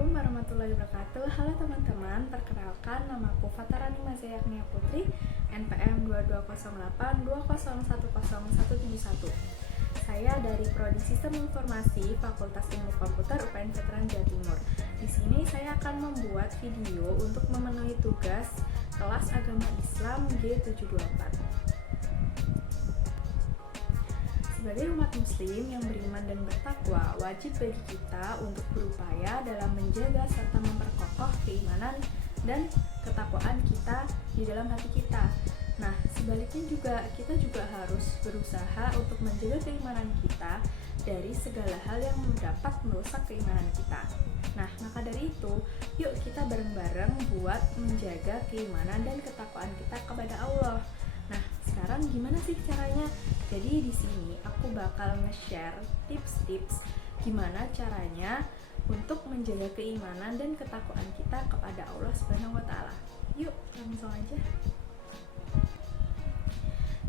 Assalamualaikum warahmatullahi wabarakatuh. Halo teman-teman, perkenalkan namaku Fatarani Mazayaknia Putri, NPM 220820101171. Saya dari Prodi Sistem Informasi Fakultas Ilmu Komputer UPN Veteran Jawa Timur. Di sini saya akan membuat video untuk memenuhi tugas kelas Agama Islam G724. Sebagai umat muslim yang beriman dan bertakwa, wajib bagi kita untuk berupaya dalam menjaga serta memperkokoh keimanan dan ketakwaan kita di dalam hati kita. Nah, sebaliknya juga kita juga harus berusaha untuk menjaga keimanan kita dari segala hal yang dapat merusak keimanan kita. Nah, maka dari itu, yuk kita bareng-bareng buat menjaga keimanan dan ketakwaan kita kepada Allah. Nah, sekarang gimana sih caranya? Jadi di sini aku bakal nge-share tips-tips gimana caranya untuk menjaga keimanan dan ketakwaan kita kepada Allah Subhanahu wa taala. Yuk, langsung aja.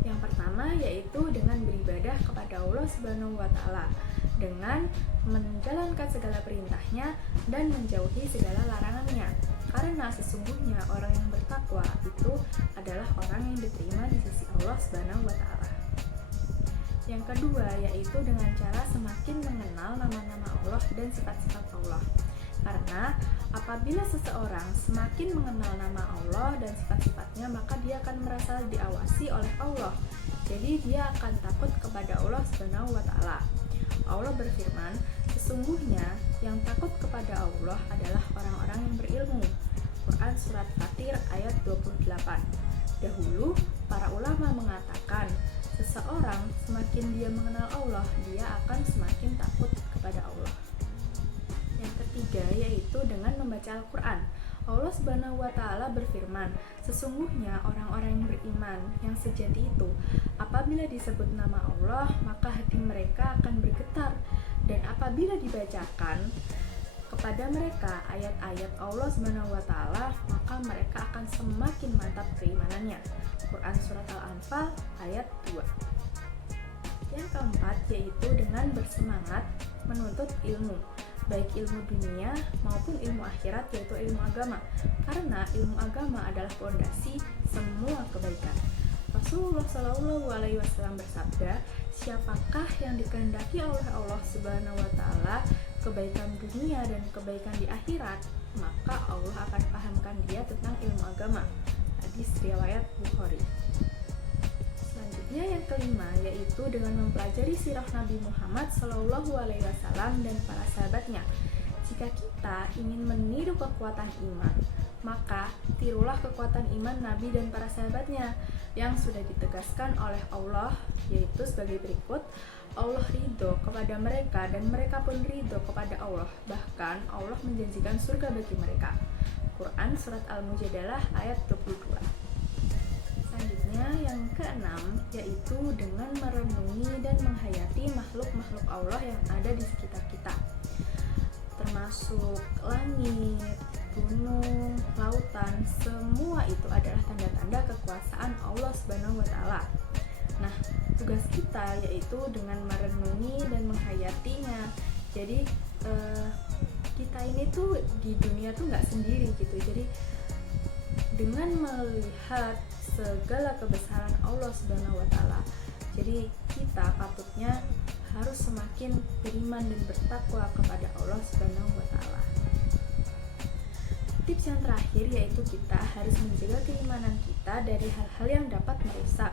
Yang pertama yaitu dengan beribadah kepada Allah Subhanahu wa taala dengan menjalankan segala perintahnya dan menjauhi segala larangannya. Karena sesungguhnya orang yang bertakwa itu adalah orang yang diterima di sisi Allah Subhanahu wa taala. Yang kedua yaitu dengan cara semakin mengenal nama-nama Allah dan sifat-sifat Allah. Karena apabila seseorang semakin mengenal nama Allah dan sifat-sifatnya, maka dia akan merasa diawasi oleh Allah. Jadi dia akan takut kepada Allah Subhanahu wa taala. Allah berfirman, sesungguhnya yang takut kepada Allah adalah orang-orang yang berilmu. Quran Surat Fatir ayat 28. Dahulu para ulama mengatakan, seseorang semakin dia mengenal Allah, dia akan semakin takut kepada Allah. Yang ketiga yaitu dengan membaca Al-Quran. Allah Subhanahu wa taala berfirman, sesungguhnya orang-orang yang beriman yang sejati itu apabila disebut nama Allah, maka hati mereka akan bergetar, dan apabila dibacakan kepada mereka ayat-ayat Allah Subhanahu wa taala, maka mereka akan semakin mantap keimanannya. Quran Surat Al-Anfal ayat 2. Yang keempat yaitu dengan bersemangat menuntut ilmu, baik ilmu dunia maupun ilmu akhirat, yaitu ilmu agama. Karena ilmu agama adalah fondasi semua kebaikan. Rasulullah SAW bersabda, siapakah yang dikehendaki oleh Allah Subhanahu wa taala kebaikan dunia dan kebaikan di akhirat, maka Allah akan pahamkan dia tentang ilmu agama. Hadis riwayat Bukhari. Selanjutnya yang kelima yaitu dengan mempelajari sirah Nabi Muhammad SAW dan para sahabatnya. Jika kita ingin meniru kekuatan iman, maka tirulah kekuatan iman Nabi dan para sahabatnya yang sudah ditegaskan oleh Allah, yaitu sebagai berikut. Allah ridho kepada mereka dan mereka pun ridho kepada Allah. Bahkan Allah menjanjikan surga bagi mereka. Quran Surat Al-Mujadalah ayat 22. Selanjutnya yang keenam yaitu dengan merenungi dan menghayati makhluk-makhluk Allah yang ada di sekitar kita, termasuk langit, gunung, lautan. Semua itu adalah tanda-tanda kekuasaan Allah Subhanahu wa taala. Nah, tugas kita yaitu dengan merenungi dan menghayatinya. Jadi kita ini tuh di dunia tuh nggak sendiri gitu. Jadi dengan melihat segala kebesaran Allah Subhanahu wa taala, jadi kita patutnya harus semakin beriman dan bertakwa kepada Allah Subhanahu wa taala. Tips yang terakhir yaitu kita harus menjaga keimanan kita dari hal-hal yang dapat merusak.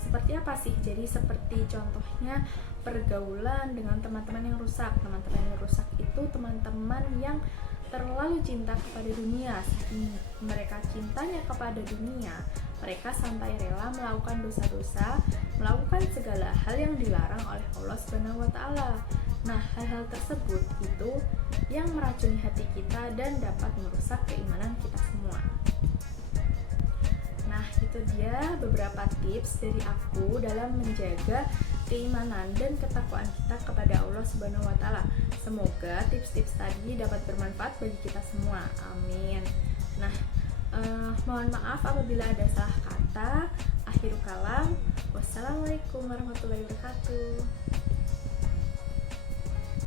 Seperti apa sih? Jadi seperti contohnya pergaulan dengan teman-teman yang rusak. Teman-teman yang rusak itu teman-teman yang terlalu cinta kepada dunia. Saking mereka cintanya kepada dunia, mereka sampai rela melakukan dosa-dosa, melakukan segala hal yang dilarang oleh Allah Subhanahu wa taala. Nah, hal-hal tersebut itu yang meracuni hati kita dan dapat merusak keimanan kita semua. Nah, itu dia beberapa tips dari aku dalam menjaga keimanan dan ketakwaan kita kepada Allah Subhanahu wa taala. Semoga tips-tips tadi dapat bermanfaat bagi kita semua. Amin. Nah, mohon maaf apabila ada salah kata. Akhirul kalam. Wassalamualaikum warahmatullahi wabarakatuh.